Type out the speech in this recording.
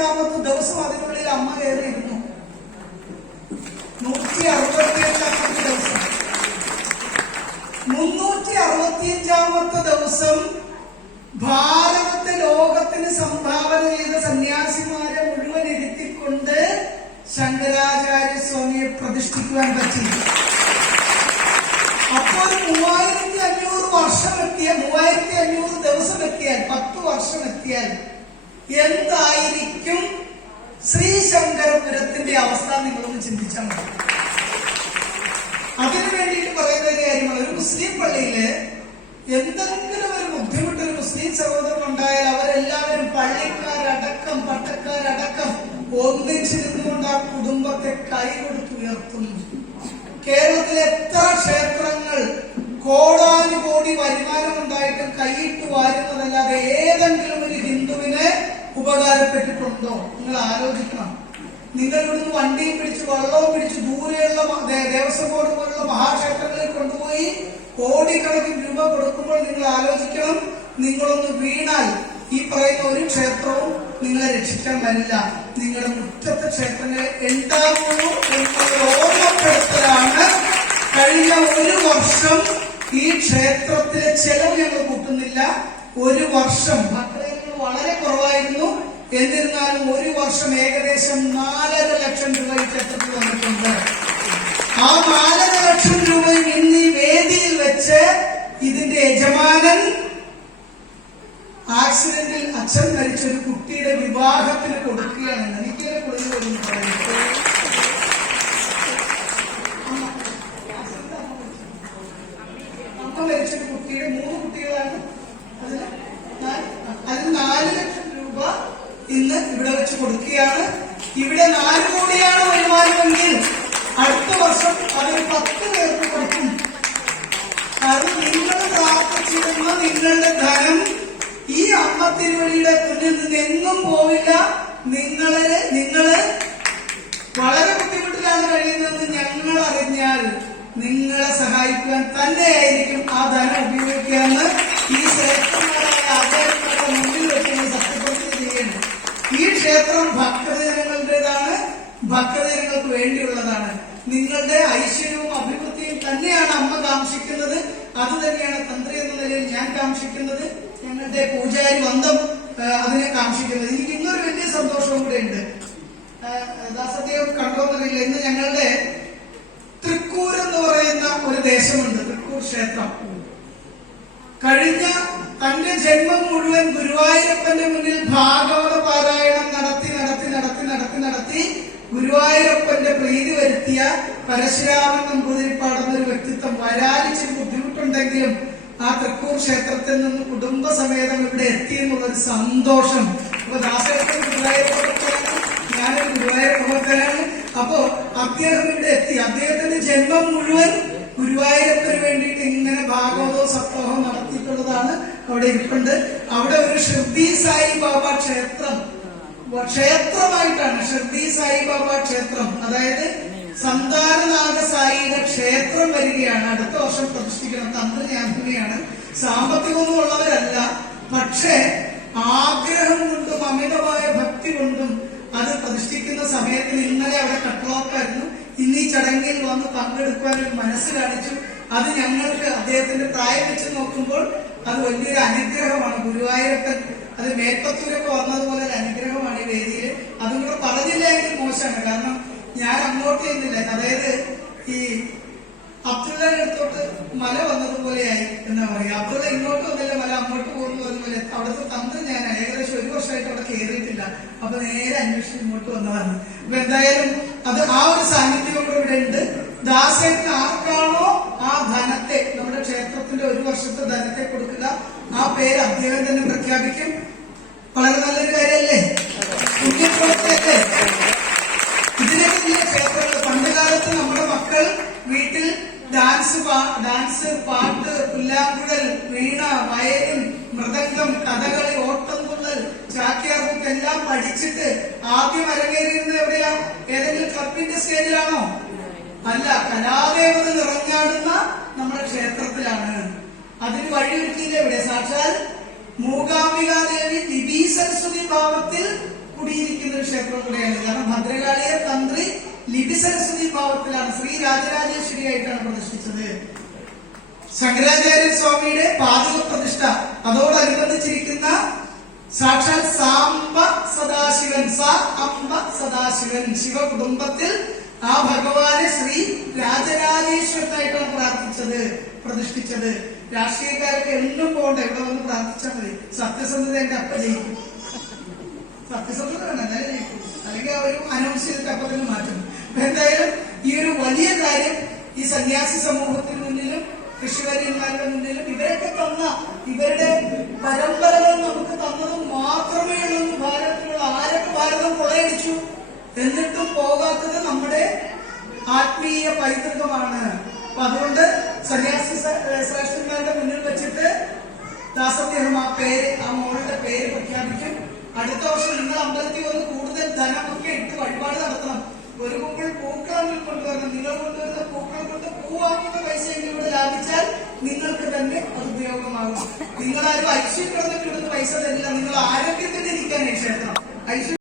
168ാമത്തെ ദിവസം അതിനുള്ളിൽ അമ്മ കയറിയിരുന്നു. 168ാമത്തെ ദിവസം. 365ാമത്തെ ദിവസം ഭാരതത്തെ ലോകത്തിന് സംഭാവന ചെയ്ത സന്യാസിമാരെ മുഴുവൻ ഇരുത്തിക്കൊണ്ട് ശങ്കരാചാര്യ സ്വാമിയെ പ്രതിഷ്ഠിക്കുവാൻ പറ്റി. അപ്പോൾ 3500 വർഷം എത്തിയാൽ, 3500 ദിവസം എത്തിയാൽ, 10 വർഷം എത്തിയാൽ എന്തായിരിക്കും ശ്രീശങ്കരപുരത്തിന്റെ അവസ്ഥ? നിങ്ങളൊന്ന് ചിന്തിച്ചാൽ മതി. അതിനു വേണ്ടിയിട്ട് പറയുന്ന ഒരു കാര്യമാണ്, ഒരു മുസ്ലിം പള്ളിയില് എന്തെങ്കിലും ഒരു ബുദ്ധിമുട്ട് ഒരു മുസ്ലിം സഹോദരൻ ഉണ്ടായാൽ അവരെല്ലാവരും പള്ളിക്കാരടക്കം പട്ടക്കാരടക്കം ഒന്നിച്ചിരുന്നുകൊണ്ട് ആ കുടുംബത്തെ കൈകൊടുത്തുയർത്തുന്നു. കേരളത്തിലെ എത്ര ക്ഷേത്രങ്ങൾ കോടാനുകോടി വരുമാനം ഉണ്ടായിട്ടും കൈയിട്ട് വാരുന്നതല്ലാതെ ഏതെങ്കിലും ഒരു ഹിന്ദുവിന് ഉപകാരപ്പെട്ടിട്ടുണ്ടോ? നിങ്ങൾ ആലോചിക്കണം. നിങ്ങൾ ഇവിടുന്ന് വണ്ടിയും പിടിച്ച് വെള്ളവും പിടിച്ച് ദൂരെയുള്ള ദേവസ്വം ബോർഡ് പോലുള്ള മഹാക്ഷേത്രങ്ങളിൽ കൊണ്ടുപോയി കോടിക്കണക്കിന് രൂപ കൊടുക്കുമ്പോൾ നിങ്ങൾ ആലോചിക്കണം, നിങ്ങളൊന്ന് വീണാൽ ഈ പറയുന്ന ഒരു ക്ഷേത്രവും നിങ്ങളെ രക്ഷിക്കാൻ വരില്ല. നിങ്ങളുടെ മുറ്റത്തെ ക്ഷേത്രങ്ങൾ ഉണ്ടാകുന്നു എന്നുള്ള ഓർമ്മപ്പെടുത്തലാണ്. കഴിഞ്ഞ ഒരു വർഷം ഈ ക്ഷേത്രത്തിലെ ചെലവ് ഞങ്ങൾ കൂട്ടുന്നില്ല. ഒരു വർഷം ഭക്തജനങ്ങൾ വളരെ കുറവായിരുന്നു. എന്നിരുന്നാലും ഒരു വർഷം ഏകദേശം 4.5 ലക്ഷം രൂപ ഈ ക്ഷേത്രത്തിൽ വന്നിട്ടുണ്ട്. ആ 4.5 ലക്ഷം രൂപയും ഇന്ന് ഈ വേദിയിൽ വെച്ച് ഇതിന്റെ യജമാനൻ ആക്സിഡന്റിൽ അച്ഛൻ മരിച്ച ഒരു കുട്ടിയുടെ വിവാഹത്തിന് കൊടുക്കുകയാണ്. എനിക്കതിനെ കുറിച്ച് അമ്മ മരിച്ചൊരു കുട്ടിയുടെ 3 കുട്ടികളാണ്. അതിന് 4 ലക്ഷം രൂപ ഇന്ന് ഇവിടെ വെച്ച് കൊടുക്കുകയാണ്. ഇവിടെ 4 കോടിയാണ് വരുമാനമെങ്കിൽ അടുത്ത വർഷം അതിന് 10 പേർക്ക് കൊടുക്കും. കാരണം നിങ്ങൾ പ്രാർത്ഥിച്ചിരുന്ന നിങ്ങളുടെ ധനം ഈ അമ്മ തിരുവഴിയുടെ മുന്നിൽ നിന്ന് എങ്ങും പോവില്ല. നിങ്ങള് വളരെ ബുദ്ധിമുട്ടിലാണ് കഴിയുന്നതെന്ന് ഞങ്ങൾ അറിഞ്ഞാൽ നിങ്ങളെ സഹായിക്കുവാൻ തന്നെയായിരിക്കും ആ ധനം ഉപയോഗിക്കാമെന്ന് ഈ ശ്രേഷ്ഠമായ ആചാര്യങ്ങളുടെ മുന്നിൽ വെച്ച് സത്യപ്രതിജ്ഞ ചെയ്യേണ്ടത്. ഈ ക്ഷേത്രം ഭക്തജനങ്ങളുടേതാണ്, ഭക്തജനങ്ങൾക്ക് വേണ്ടിയുള്ളതാണ്. നിങ്ങളുടെ ഐശ്വര്യവും അഭിവൃദ്ധിയും തന്നെയാണ് അമ്മ കാംക്ഷിക്കുന്നത്. അത് തന്നെയാണ് തന്ത്രി എന്ന നിലയിൽ ഞാൻ കാംക്ഷിക്കുന്നത്. ഞങ്ങളുടെ പൂജാരി വന്ദം അതിനെ കാംക്ഷിക്കുന്നത്. എനിക്ക് ഇന്നൊരു വലിയ സന്തോഷവും കൂടെ ഉണ്ട്. ദാസത്യം കണ്ടോന്നറിയില്ല, ഇന്ന് ഞങ്ങളുടെ തൃക്കൂർ എന്ന് പറയുന്ന ഒരു ദേശമുണ്ട്, തൃക്കൂർ ക്ഷേത്രം. കഴിഞ്ഞ തന്റെ ജന്മം മുഴുവൻ ഗുരുവായൂരപ്പന്റെ മുന്നിൽ ഭാഗവത പാരായണം നടത്തി ഗുരുവായൂരപ്പന്റെ പ്രീതി വരുത്തിയ പരശുരാമൻ നമ്പൂതിരിപ്പാട് എന്നൊരു വ്യക്തിത്വം വരാലിച്ചിരി ബുദ്ധിമുട്ടുണ്ടെങ്കിലും ആ തൃക്കൂർ ക്ഷേത്രത്തിൽ നിന്ന് കുടുംബസമേതം ഇവിടെ എത്തിയെന്നുള്ളൊരു സന്തോഷം. അപ്പൊ ദാസേട്ടൻ ഗുരുവായൂരപ്പനാണ്, ഞാനൊരു ഗുരുവായൂർ പ്രവർത്തനാണ്. അപ്പോ അദ്ദേഹം ഇവിടെ എത്തി. അദ്ദേഹത്തിന്റെ ജന്മം മുഴുവൻ ഗുരുവായൂരപ്പന് വേണ്ടിയിട്ട് ഇങ്ങനെ ഭാഗവതവും സപ്താഹവും നടത്തിയിട്ടുള്ളതാണ്. അവിടെ ഇരിപ്പുണ്ട്. അവിടെ ഒരു ഷിർദി സായിബാബ ക്ഷേത്രമായിട്ടാണ് ഷിർദി സായിബാബ ക്ഷേത്രം, അതായത് സന്താനനാഗസായിയുടെ ക്ഷേത്രം വരികയാണ്. അടുത്ത വർഷം പ്രതിഷ്ഠിക്കണം. തന്ത്രി ഞാൻ തന്നെയാണ്. സാമ്പത്തികമൊന്നും ഉള്ളവരല്ല, പക്ഷേ ആഗ്രഹം കൊണ്ടും അമിതമായ ഭക്തി കൊണ്ടും അത് പ്രതിഷ്ഠിക്കുന്ന സമയത്തിൽ ഇന്നലെ അവിടെ കട്ട്ലോക്കായിരുന്നു. ഇന്ന് ഈ ചടങ്ങിൽ വന്ന് പങ്കെടുക്കുവാൻ ഒരു മനസ്സ് കാണിച്ചു. അത് ഞങ്ങൾക്ക് അദ്ദേഹത്തിന്റെ പ്രായം വെച്ച് നോക്കുമ്പോൾ അത് വലിയൊരു അനുഗ്രഹമാണ്. ഗുരുവായൂരപ്പൻ അത് മേൽപ്പത്തൂരൊക്കെ വന്നതുപോലെ ഒരു അനുഗ്രഹമാണ് ഈ വേദിയിൽ. അതും കൂടെ പറഞ്ഞില്ല എങ്കിൽ മോശമാണ്. കാരണം ഞാൻ അങ്ങോട്ട് ചെയ്യുന്നില്ല. അതായത് ഈ അബ്ദുള്ളയുടെ അടുത്തോട്ട് മല വന്നതുപോലെയായി എന്നാ പറയുക. അബ്ദുള്ള ഇങ്ങോട്ട് വന്നില്ല, മല അങ്ങോട്ട് പോകുന്നു അതുപോലെ. അവിടുത്തെ തന്ത്രി ഞാൻ ഏകദേശം 1 വർഷമായിട്ട് അവിടെ കയറിയിട്ടില്ല. അപ്പൊ നേരെ അന്വേഷിച്ച് ഇങ്ങോട്ട് വന്നതാണ്. അപ്പൊ എന്തായാലും അത് ആ ഒരു സാന്നിധ്യം കൂടെ ഇവിടെ ഉണ്ട്. ദാസേട്ടന് ആർക്കാണോ ആ ധനത്തെ, നമ്മുടെ ക്ഷേത്രത്തിന്റെ 1 വർഷത്തെ ധനത്തെ കൊടുക്കുക, ആ പേര് അദ്ദേഹം തന്നെ പ്രഖ്യാപിക്കും. വളരെ നല്ലൊരു കാര്യമല്ലേ? പുണ്യപ്രവൃത്തിയല്ലേ? ഇതിനൊക്കെ ക്ഷേത്രങ്ങൾ പണ്ടുകാലത്ത് നമ്മുടെ മക്കൾ വീട്ടിൽ ഡാൻസ്, പാട്ട്, പുല്ലാങ്കുഴൽ, വീണ, വയലിൻ, മൃദംഗം, കഥകളി, ഓട്ടംതുള്ളൽ, ചാക്യാർകൂത്ത് എല്ലാം പഠിച്ചിട്ട് ആദ്യം അരങ്ങേറിയിരുന്നത് എവിടെയാ? ഏതെങ്കിലും ക്ലബിന്റെ സ്റ്റേജിലാണോ? അല്ല, കലാദേവത നിറഞ്ഞാടുന്ന നമ്മുടെ ക്ഷേത്രത്തിലാണ്. അതിന് വഴിയൊരുക്കിയില്ല എവിടെ? സാക്ഷാൽ മൂകാംബികാദേവി ദിവ്യ സരസ്വതി ഭാവത്തിൽ കുടിയിരിക്കുന്ന ഭാവത്തിലാണ് ശ്രീ രാജരാജേശ്വരിയായിട്ടാണ് പ്രതിഷ്ഠിച്ചത്. ശങ്കരാചാര്യ സ്വാമിയുടെ പാദക പ്രതിഷ്ഠ അതോടനുബന്ധിച്ചിരിക്കുന്ന സാക്ഷാൽ സാംബ സദാശിവൻ, അംബ സദാശിവൻ, ശിവകുടുംബത്തിൽ ആ ഭഗവാനെ ശ്രീ രാജരാജേശ്വരനായിട്ടാണ് പ്രതിഷ്ഠിച്ചത്. രാഷ്ട്രീയക്കാരൊക്കെ എന്നും പോകണ്ട, ഇവിടെ വന്ന് പ്രാർത്ഥിച്ചാൽ മതി. സത്യസന്ധത എന്റെ അപ്പ ജയിക്കും. സത്യസന്ധത വേണം, എന്നാലും ജയിക്കും. അല്ലെങ്കിൽ ആ ഒരു അനൗൺസ് ചെയ്തിട്ട് അപ്പൊ തന്നെ മാറ്റും. എന്തായാലും ഈ ഒരു വലിയ കാര്യം ഈ സന്യാസി സമൂഹത്തിന് മുന്നിലും ഋഷിവര്യന്മാരുടെ മുന്നിലും ഇവരൊക്കെ ഇവരുടെ പരമ്പരകൾ നമുക്ക് തന്നതും മാത്രമേ ഉള്ളൂ. ഭാരതത്തിലുള്ള ആരൊക്കെ ഭാരതം കൊള്ളയടിച്ചു എന്നിട്ടും പോകാത്തത് നമ്മുടെ ആത്മീയ പൈതൃകമാണ്. അപ്പൊ അതുകൊണ്ട് സന്യാസി ശ്രേഷ്ഠന്മാരുടെ മുന്നിൽ വെച്ചിട്ട് ദാസദ്ദേഹം ആ മോളുടെ പേര് പ്രഖ്യാപിക്കും. അടുത്ത വർഷം നിങ്ങൾ അമ്പലത്തിൽ വന്ന് കൂടുതൽ ധനമൊക്കെ ഇട്ട് വഴിപാട് നടത്തണം. ഒരു കുമ്പിൾ പൂക്കളങ്ങൾ കൊണ്ടുവരണം. നിങ്ങൾ കൊണ്ടുവരുന്ന പൂക്കൾ കൊണ്ട് പൂവാക്കുന്ന പൈസ ഇവിടെ ലാഭിച്ചാൽ നിങ്ങൾക്ക് തന്നെ അത് ഉപയോഗമാകും. നിങ്ങളാരും ഐശ്വര്യം കിടന്നിട്ട് പൈസ തരില്ല. നിങ്ങൾ ആരോഗ്യത്തിന് ഇരിക്കാനായി ക്ഷേത്രം ഐശ്വര്യം